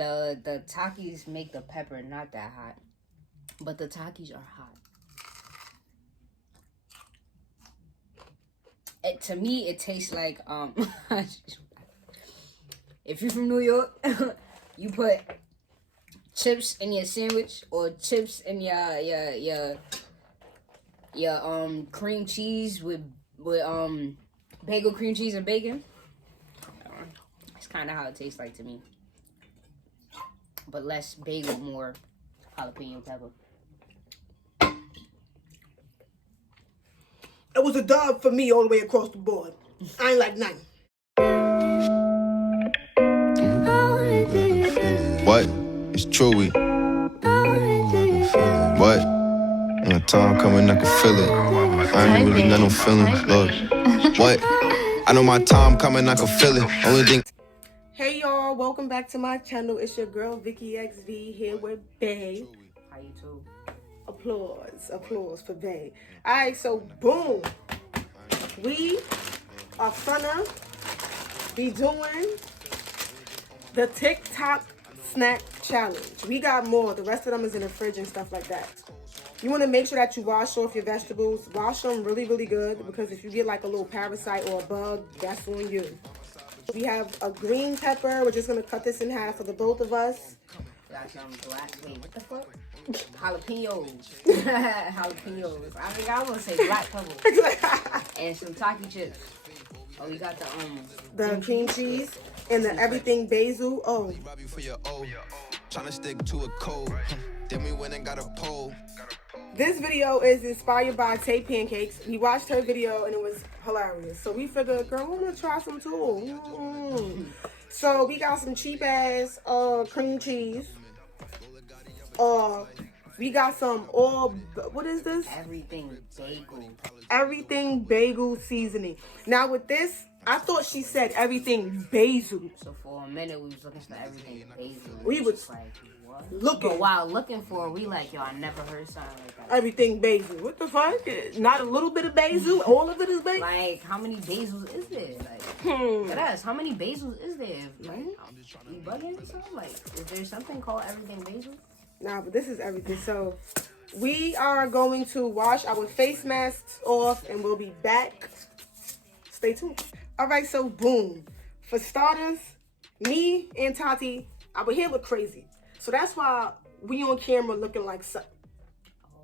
The Takis make the pepper not that hot, but the Takis are hot. To me, it tastes like if you're from New York, you put chips in your sandwich or chips in your cream cheese with bagel cream cheese and bacon. It's kind of how it tastes like to me, but less bagel, more jalapeno pepper. It was a dub for me all the way across the board. I ain't like nothing. What? It's Chewy. What? When the time coming, I can feel it. I ain't really got no feelings. Look. What? I know my time coming, I can feel it. Only thing. Hey y'all, welcome back to my channel. It's your girl Vicky XV here with Bae. How you too? Applause for Bae. Alright, so boom. We are gonna be doing the TikTok snack challenge. We got more. The rest of them is in the fridge and stuff like that. You want to make sure that you wash off your vegetables. Wash them really, really good, because if you get like a little parasite or a bug, that's on you. We have a green pepper. We're just going to cut this in half for the both of us. Got some black. Wait, what the fuck? Jalapeños. Jalapeños. I think I was gonna say black pepper. And some Taki chips. Oh, we got the cream cheese and the everything basil. Oh. Trying to stick to a code. Then we went and got a pole. This video is inspired by Tay Pancakes. We watched her video and it was hilarious. So we figured, girl, I'm gonna try some too. So we got some cheap ass cream cheese. We got some what is this? Everything bagel seasoning. Now with this, I thought she said everything basil. So for a minute we was looking for everything basil. We was like, what? Looking. But while looking for it, we like, yo, I never heard something like that. Everything basil. What the fuck? Not a little bit of basil? All of it is basil? Like, how many basils is there? Like, how many basils is there? Like, you bugging or something? Like, is there something called everything basil? Nah, but this is everything. So we are going to wash our face masks off and we'll be back. Stay tuned. All right, so boom. For starters, me and Tati, our hair look crazy. So that's why we on camera looking like something. Oh,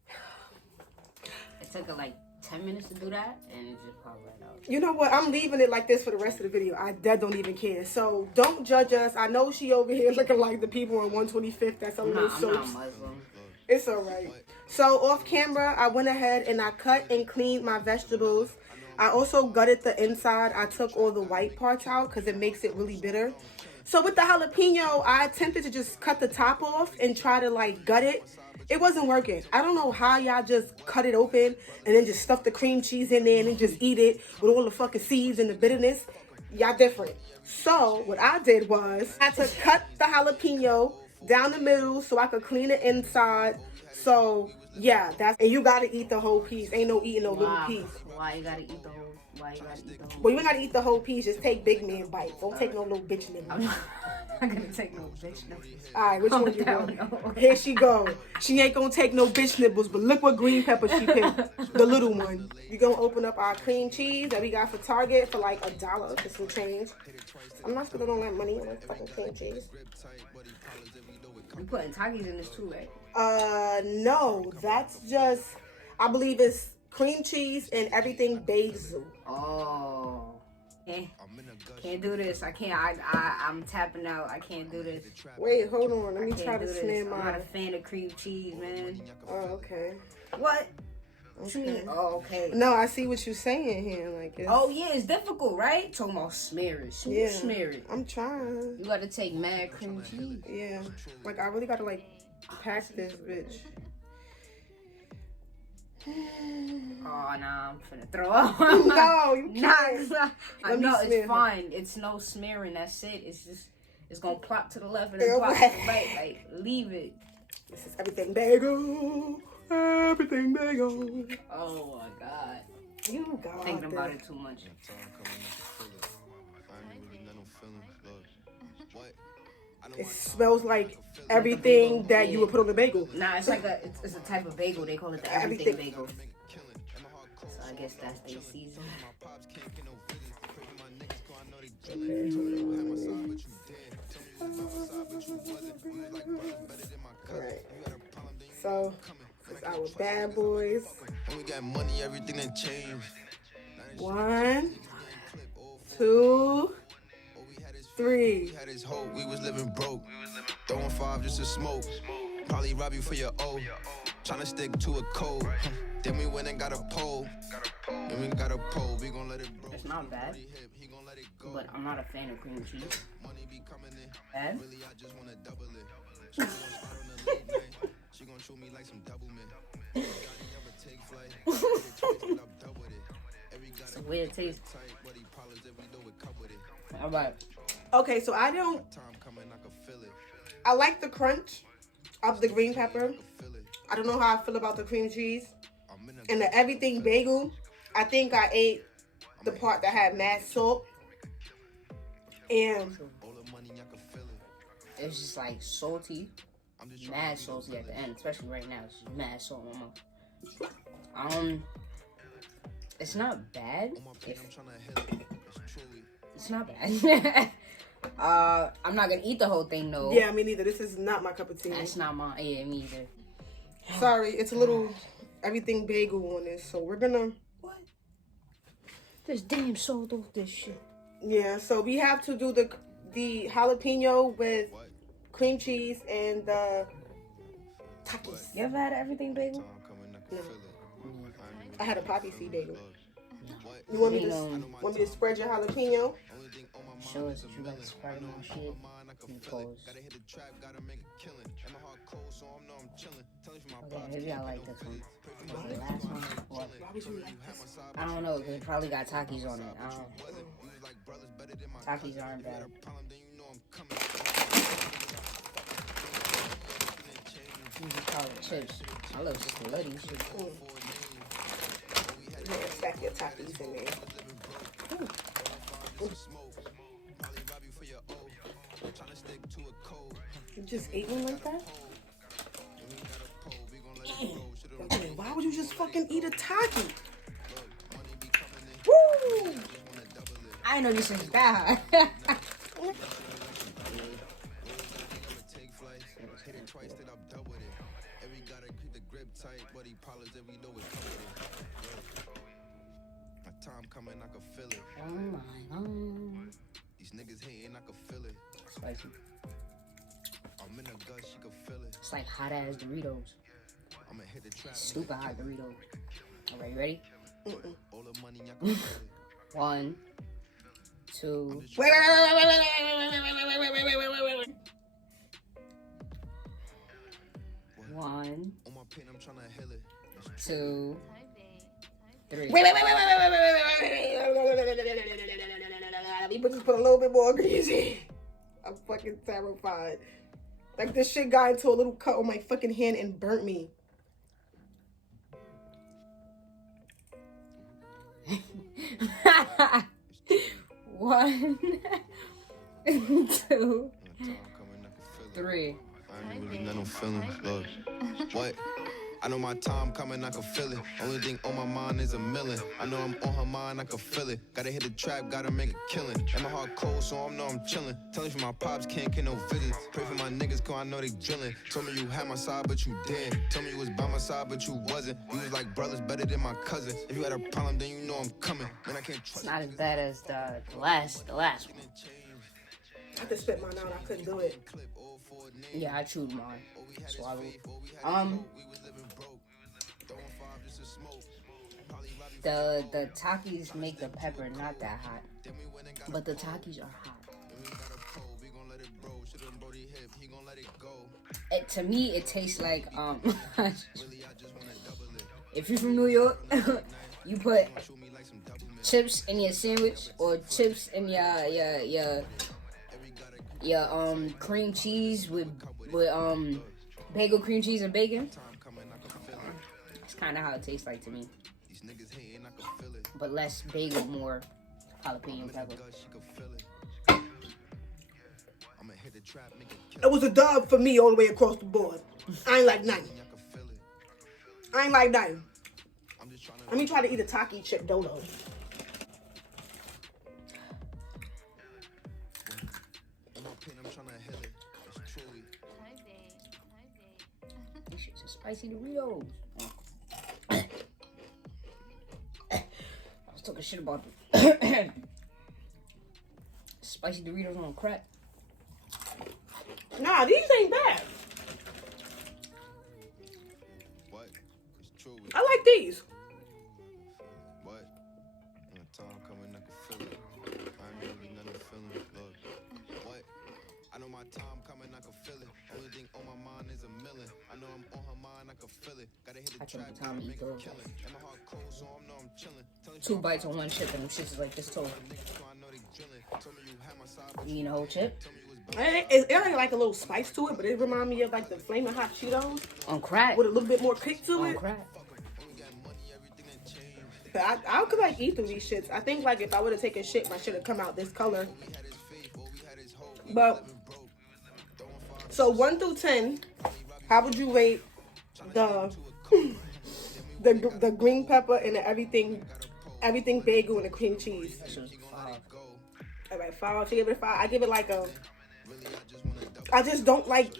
yeah. It took her like 10 minutes to do that, and it just popped right out. You know what? I'm leaving it like this for the rest of the video. I don't even care. So don't judge us. I know she over here looking like the people on 125th that's selling those soaps. I'm not Muslim. It's all right. So off camera, I went ahead and I cut and cleaned my vegetables. I also gutted the inside. I took all the white parts out because it makes it really bitter. So with the jalapeno, I attempted to just cut the top off and try to like gut it. It wasn't working. I don't know how y'all just cut it open and then just stuff the cream cheese in there and then just eat it with all the fucking seeds and the bitterness. Y'all different. So what I did was I had to cut the jalapeno down the middle so I could clean it inside. So yeah, and you gotta eat the whole piece. Ain't no eating no little piece. Why you gotta eat the whole? Why you gotta eat the whole? Well, you ain't gotta eat the whole piece. Just take big man bites. Don't take no little bitch nibbles. I'm not gonna take no bitch nibbles. All right, which one you want? Here she go. She ain't gonna take no bitch nibbles, but look what green pepper she picked. The little one. We gonna open up our cream cheese that we got for Target for like $1 for some change. I'm not spending all that money on fucking cream cheese. You putting Takis in this too, right? No, that's just, I believe it's cream cheese and everything basil. Oh, can't do this. I can't. I'm tapping out. I can't do this. Wait, hold on. Let me try to snare I'm not a fan of cream cheese, man. Oh, okay. What? Okay. Oh, okay. No, I see what you're saying here. Like, oh yeah, it's difficult, right? Talking about smear it. Yeah, smear it. I'm trying. You gotta take mad cream cheese. Yeah, like I really gotta like pack this bitch. Oh nah, I'm finna throw up. No, you can't. Nah, no, it's fine. It's no smearing. That's it. It's just, it's gonna plop to the left and then plop to the right. Like, leave it. This is everything bagel. Everything bagel. Oh my god. You got thinking about it too much. It smells like everything that you would put on the bagel. Nah, it's like it's a type of bagel. They call it the everything bagel. So I guess that's their season. Alright. So it's our bad boys. When we got money, everything that changed. 1, 2, 3. We had his hope, we was living broke. Throwing 5 just to smoke. Probably rob you for your O. Tryna stick to a code. Then we went and got a pole. Then we got a pole, we gon' let it bro. It's not bad, but I'm not a fan of cream cheese. Bad? Really, I just wanna double it. She gon' start on the late night. She gon' chew me like some double mint. It's a weird taste. How about it? Okay, so I like the crunch of the green pepper. I don't know how I feel about the cream cheese. And the everything bagel, I think I ate the part that had mad salt. And It's just like salty, mad salty at the end, especially right now. It's just mad salt in my mouth. It's not bad. It's not bad. I'm not gonna eat the whole thing though. yeah, me neither. This is not my cup of tea. That's not my, yeah, me either. Sorry, it's a little everything bagel on this. So we're gonna... What? This damn salt off this shit. Yeah, so we have to do the jalapeno with cream cheese and the Takis. You ever had everything bagel? No. I had a poppy seed bagel. You want me to spread your jalapeno? Show us that you like spreading my shit. Pause. Okay, maybe I like this one. Was the last one? What? Why would you like this? I don't know, because it probably got Takis on it. Takis aren't bad. You just call it chips. I love just the letty shit. Yeah, stack your Takis in there. You just ate one like that? Okay, why would you just fucking eat a Taki? Woo! I didn't know this was that hot. Oh my god. These niggas hating, I can feel it. Spicy. I'm in a gut, she can feel it. It's like hot ass Doritos. I'ma hit the trap. Super hot Doritos. Alright, you ready? All the money I can feel it. 1, 2. Wait. 1, On my pain, I'm trying to heal it. 2, 3. Wait. Let me just put a little bit more greasy. I'm fucking terrified. Like this shit got into a little cut on my fucking hand and burnt me. One, 2, 3. I ain't really got no feelings, look. What? I know my time coming, I can feel it. Only thing on my mind is a million. I know I'm on her mind, I can feel it. Gotta hit the trap, gotta make a killing. And my heart cold, so I know I'm chilling. Telling you my pops can't get no visits. Pray for my niggas, cause I know they drilling. Told me you had my side, but you didn't. Told me you was by my side, but you wasn't. You was like brothers better than my cousin. If you had a problem, then you know I'm coming. Man, I can't trust. It's not as bad as the last one. I could spit mine out. I couldn't do it. Yeah, I chewed mine. Swallowed. The Takis make the pepper not that hot, but the Takis are hot. To me, it tastes like if you're from New York, you put chips in your sandwich or chips in your cream cheese with bagel cream cheese and bacon. It's kind of how it tastes like to me. But less bagel, more jalapeno pepper. It was a dub for me all the way across the board. I ain't like nothing. I ain't like nothing. Let me try to eat a Taki chip dodo. These shit's a spicy Doritos. I was talking shit about the spicy Doritos on crack. Nah, these ain't bad. What? It's true. I like these. What? When the time coming, I can feel it. I ain't really nothing feeling. Look. What? I know my time coming, I can feel it. Only thing on my mind is a million. I know I'm on her mind, I can feel it. Gotta hit the I trap, took the gotta time to make eat it those. killing. And my heart cold, so I know I'm chilling. 2 bites on one chip and them shits is like this tall. You eating a whole chip? It ain't like a little spice to it, but it remind me of like the Flamin' Hot Cheetos On crack. with a little bit more kick to On it. crack. But I could like eat through these shits. I think like if I would have taken shit, my shit would come out this color. But so 1 through 10, how would you rate the the green pepper and the everything bagel and the cream cheese? This was 5. All right, 5. She gave it a 5. I give it like a. I just don't like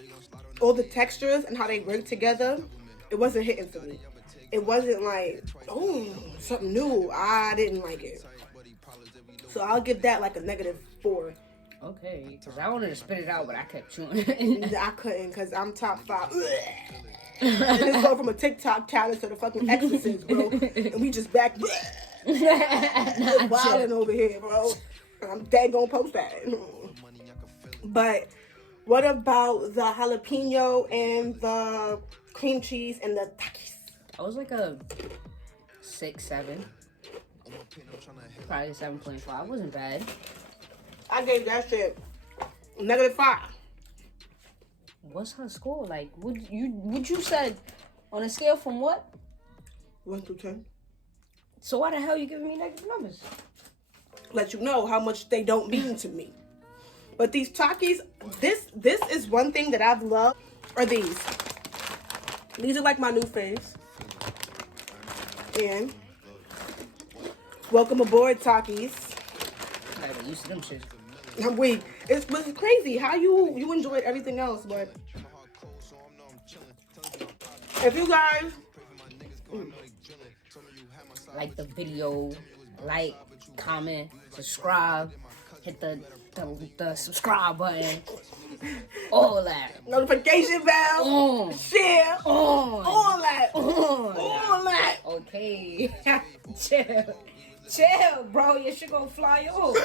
all the textures and how they work together. It wasn't hitting for me. It wasn't like, oh, something new. I didn't like it. So I'll give that like a -4. Okay, because I wanted to spit it out, but I kept chewing. I couldn't because I'm top 5. And it's going from a TikTok challenge to the fucking Exorcist, bro. And we just back wilding over here, bro. I'm dead gonna post that. But what about the jalapeno and the cream cheese and the Takis? I was like a 6, 7. Probably a 7.5. Wasn't bad. I gave that shit -5. What's her score? Like, would you said on a scale from what? 1 through 10. So why the hell you giving me negative numbers? Let you know how much they don't mean to me. But these Takis, this is one thing that I've loved. Are these? These are like my new faves. And welcome aboard, Takis. I gotta get used to them shit. I'm weak. It's crazy how you enjoyed everything else, but if you guys Like the video, like, comment, subscribe, hit the subscribe button, all that. notification bell, share, all that, on. all that. Okay, chill, bro. Your shit gonna fly off.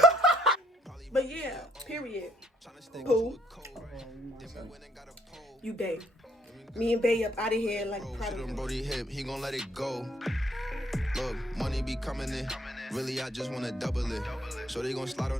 But yeah, period. Pooh, you bae. Me and Bae up out of here like Shit on Brody hip, he gon' let it go. Look, money be coming in. Really, I just wanna double it. So they gon' slide on.